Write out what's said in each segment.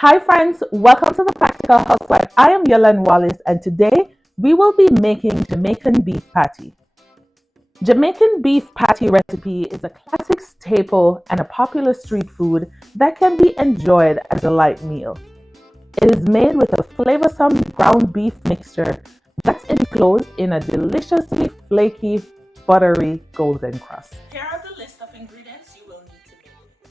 Hi friends, welcome to the Practical Housewife. I am Yolan Wallace and today we will be making Jamaican beef patty. Jamaican beef patty recipe is a classic staple and a popular street food that can be enjoyed as a light meal. It is made with a flavorsome ground beef mixture that's enclosed in a deliciously flaky, buttery golden crust. Here are the list of ingredients you will need to make it.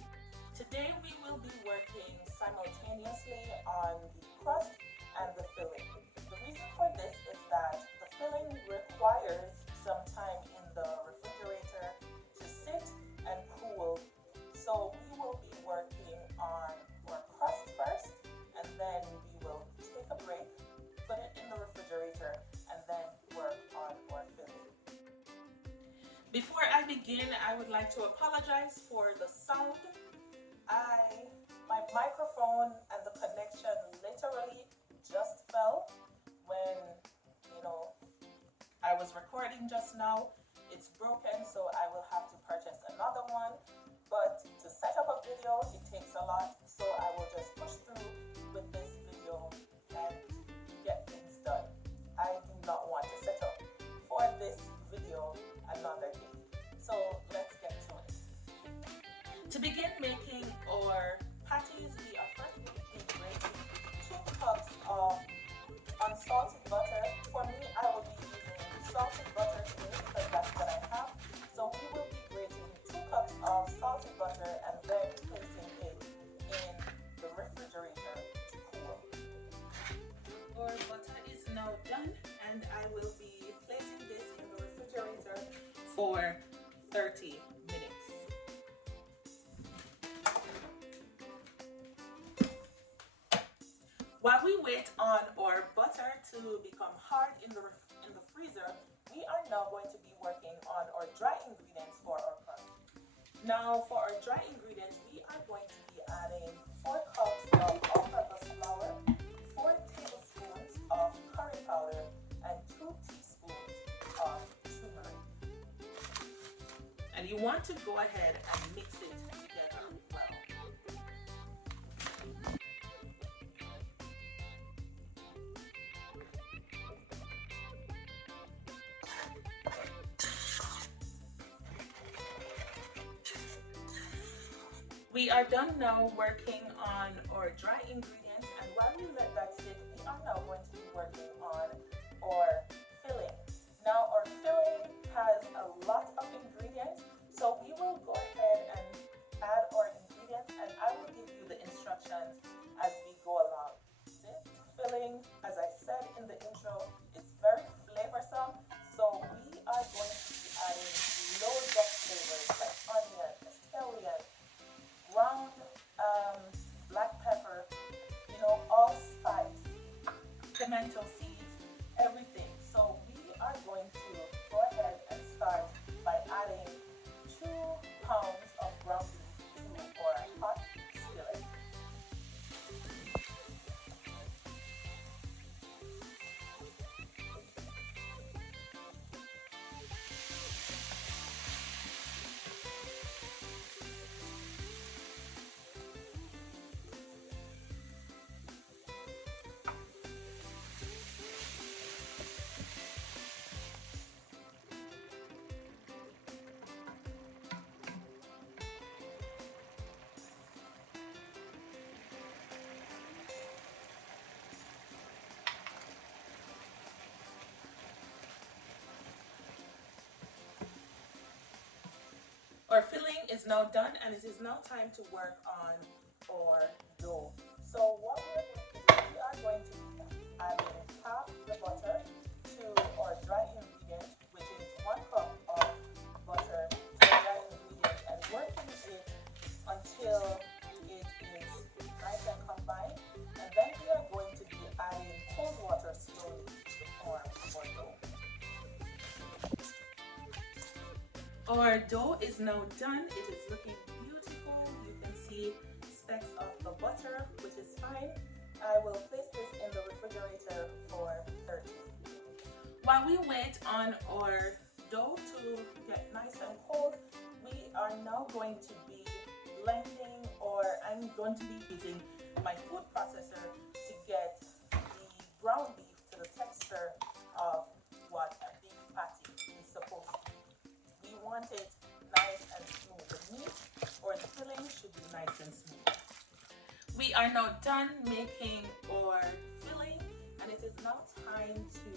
Today we will be working simultaneously on the crust and the filling. The reason for this is that the filling requires some time in the refrigerator to sit and cool. So we will be working on our crust first, and then we will take a break, put it in the refrigerator, and then work on our filling. Before I begin, I would like to apologize for the sound. My microphone and the connection literally just fell when, you know, I was recording just now. It's broken, so I will have to purchase another one. But to set up a video, it takes a lot, so I will just push through with this video and get things done. I do not want to set up for this video another day. So let's get to it. To begin making our patties, we are first going to be grating 2 cups of unsalted butter. For me, I will be using salted butter today because that's what I have. So we will be grating 2 cups of salted butter and then placing it in the refrigerator to cool. Our butter is now done and I will be placing this in the refrigerator for 30 minutes. While we wait on our butter to become hard in the freezer, we are now going to be working on our dry ingredients for our crust. Now for our dry ingredients, we are going to be adding 4 cups of all-purpose flour, 4 tablespoons of curry powder, and 2 teaspoons of turmeric. And you want to go ahead and mix it together well. We are done now working on our dry ingredients, and while we let that sit, we are now going to be working on our filling. Now our filling has a lot of ingredients, so we will go ahead and add our ingredients and I will give you the instructions as we go along. This filling, as I said in the intro, is very flavorsome, so we are going to be adding loads of flavors like onion, scallion, ground black pepper, allspice, pimento seeds, everything. So we are going to go ahead and start by adding 2 pounds of ground beef to our hot skillet. Our filling is now done and it is now time to work on our dough. So what we are going to do, we are going to be adding half the butter to our dry ingredient, which is 1 cup of butter to our dry ingredient, and working it until it is nice and combined. And then we are going to be adding cold water slowly to form our dough. Our dough is now done. It is looking beautiful. You can see specks of the butter, which is fine. I will place this in the refrigerator for 30 minutes. While we wait on our dough to get nice and cold, we are now going to be blending, or I'm going to be using my food processor to get the ground beef to the texture of what a beef patty is supposed to be. We want it nice and smooth. The meat or the filling should be nice and smooth. We are now done making our filling, and it is now time to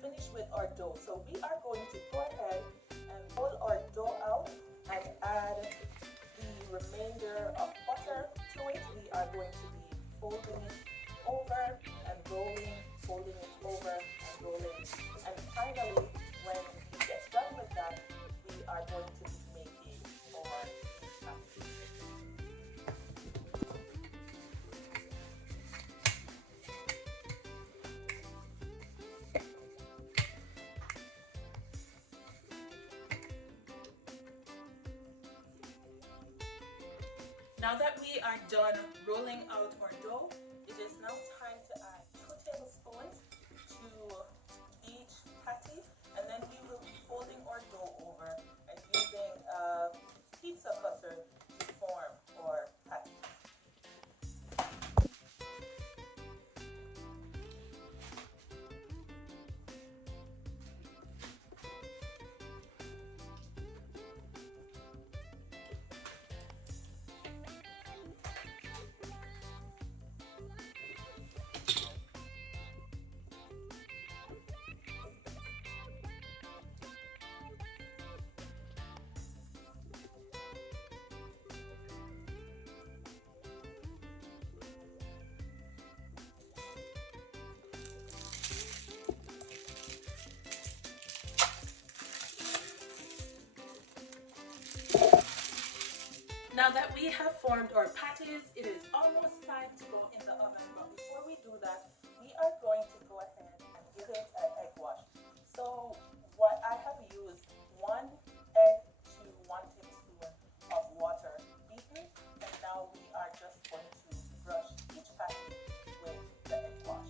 finish with our dough. So we are going to go ahead and roll our dough out and add the remainder of butter to it. We are going to be folding it over and rolling, folding it over and rolling. And finally, when we get done with that, we are going to be making our beef patties. Now that we are done rolling out our dough, it is now time to add 2 tablespoons to each patty, and then we will be folding our dough over and using a pizza cutter to form our patties. Now that we have formed our patties, it is almost time to go in the oven. But before we do that, we are going to go ahead and give it an egg wash. So what I have used 1 egg to 1 tablespoon of water beaten, and now we are just going to brush each patty with the egg wash.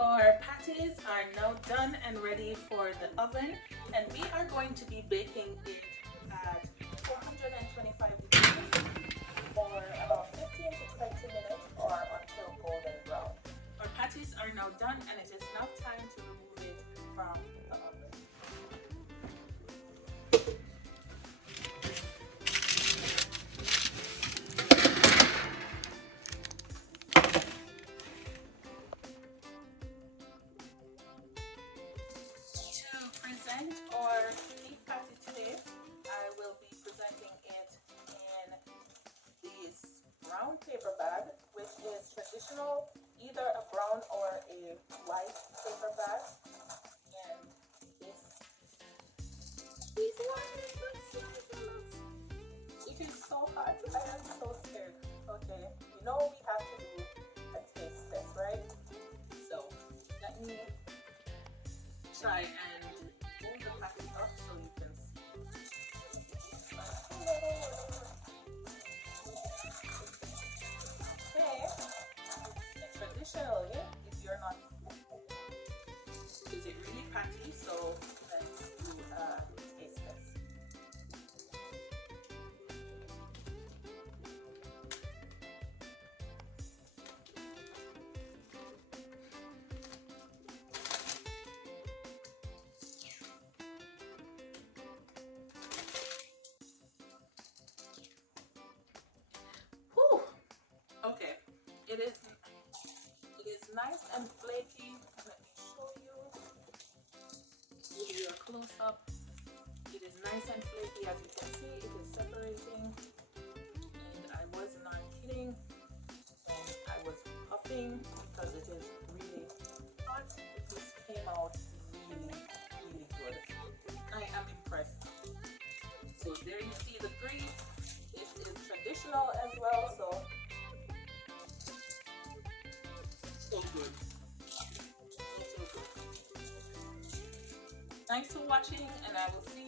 Our patties are now done and ready for the oven, and we are going to be baking it at 425 degrees for about 15 to 20 minutes or until golden brown. Our patties are now done, and it is now time to remove it from the oven. Present our beef patty today, I will be presenting it in this brown paper bag, which is traditional, either a brown or a white paper bag. And this is what it looks like. It is so hot. I am so scared. Okay, you know we have to do a taste test, right? So let me try and move the packet up so you can see. Okay, traditionally, if you're not, is it really patty? So let's do a taste test. Okay, it is nice and flaky. Let me show you. Give you a close up. It is nice and flaky, as you can see. It is separating, and I was not kidding. And I was puffing because it is really hot. This came out really, really good. I am impressed. So there you see the grease. This is traditional as well, so good. So good. Thanks for watching, and I will see you